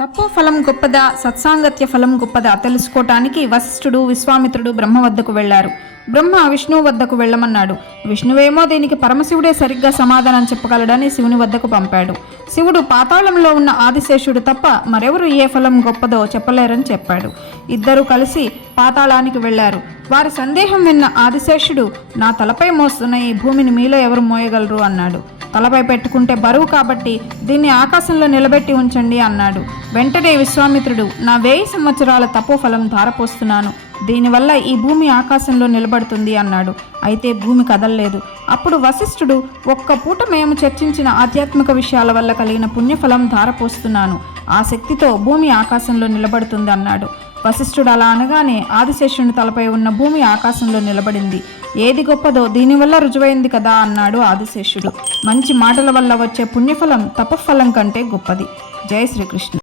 తపో ఫలం గొప్పదా, సత్సాంగత్య ఫలం గొప్పదా తెలుసుకోవటానికి వశిష్ఠుడు విశ్వామిత్రుడు బ్రహ్మ వద్దకు వెళ్లారు. బ్రహ్మ విష్ణువు వద్దకు వెళ్ళమన్నాడు. విష్ణువేమో దీనికి పరమశివుడే సరిగ్గా సమాధానం చెప్పగలడని శివుని వద్దకు పంపాడు. శివుడు పాతాళంలో ఉన్న ఆదిశేషుడు తప్ప మరెవరు ఏ ఫలం గొప్పదో చెప్పలేరని చెప్పాడు. ఇద్దరూ కలిసి పాతాళానికి వెళ్లారు. వారి సందేహం విన్న ఆదిశేషుడు, నా తలపై మోస్తున్న ఈ భూమిని మీలో ఎవరు మోయగలరు అన్నాడు. తలపై పెట్టుకుంటే బరువు కాబట్టి దీన్ని ఆకాశంలో నిలబెట్టి ఉంచండి అన్నాడు. వెంటనే విశ్వామిత్రుడు, నా 1000 సంవత్సరాల తపోఫలం ధారపోస్తున్నాను, దీనివల్ల ఈ భూమి ఆకాశంలో నిలబడుతుంది అన్నాడు. అయితే భూమి కదలలేదు. అప్పుడు వశిష్ఠుడు, ఒక్క పూట మేము చర్చించిన ఆధ్యాత్మిక విషయాల వల్ల కలిగిన పుణ్యఫలం ధారపోస్తున్నాను, ఆ శక్తితో భూమి ఆకాశంలో నిలబడుతుంది అన్నాడు. వశిష్ఠుడు అలా అనగానే ఆదిశేషుని తలపై ఉన్న భూమి ఆకాశంలో నిలబడింది. ఏది గొప్పదో దీనివల్ల రుజువైంది కదా అన్నాడు ఆదిశేషుడు. మంచి మాటల వల్ల వచ్చే పుణ్యఫలం తపఫలం కంటే గొప్పది. జై శ్రీకృష్ణ.